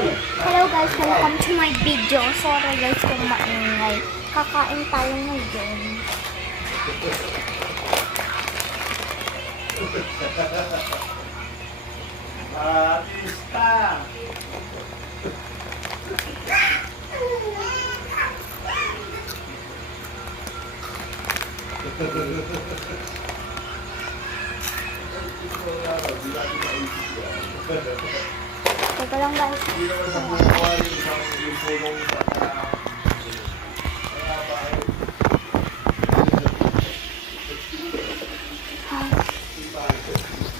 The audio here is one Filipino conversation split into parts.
Hello guys, welcome to my video. Sorry guys kung maingay. Kakain tayo ngayon. Artista! Teka lang guys. Hindi naman sa buhay isang yung pulong sa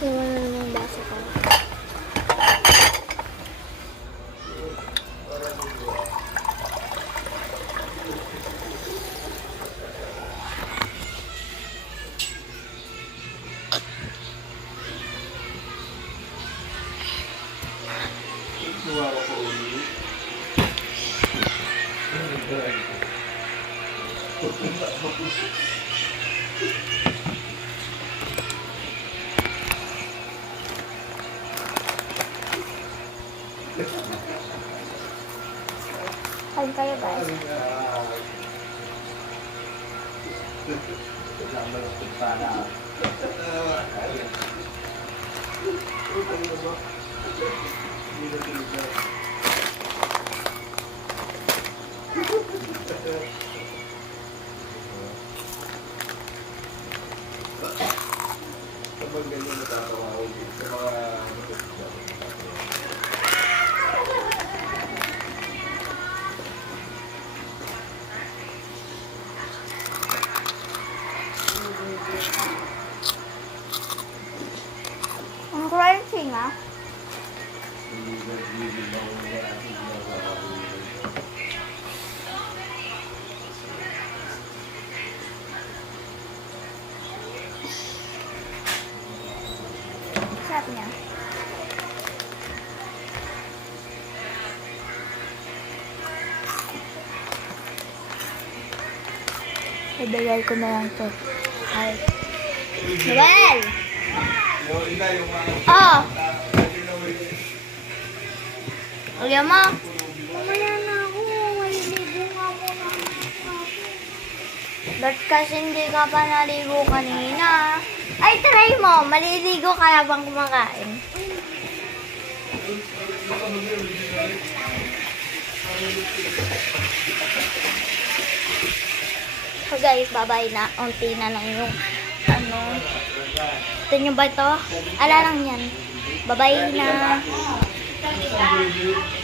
Iwan na naman yung baso ko. Tuwa ko po ulit. Kain kayo guys. Kapag ganyan natatawa ako sa mga Ang crunchy nga. Sarap niya. Ibigay ko na lang to. Ay. Noel! yung ina yung mga Oh! Uliya mo. Mamaya na ako. Maliligo nga muna ako. Ba't kasi hindi ka pa naligo kanina? Ay, try mo. Maliligo ka habang kumakain. So guys, bye-bye na. Unti na lang yung ano. Ito nyo ba ito? Ala lang yan. Bye-bye na.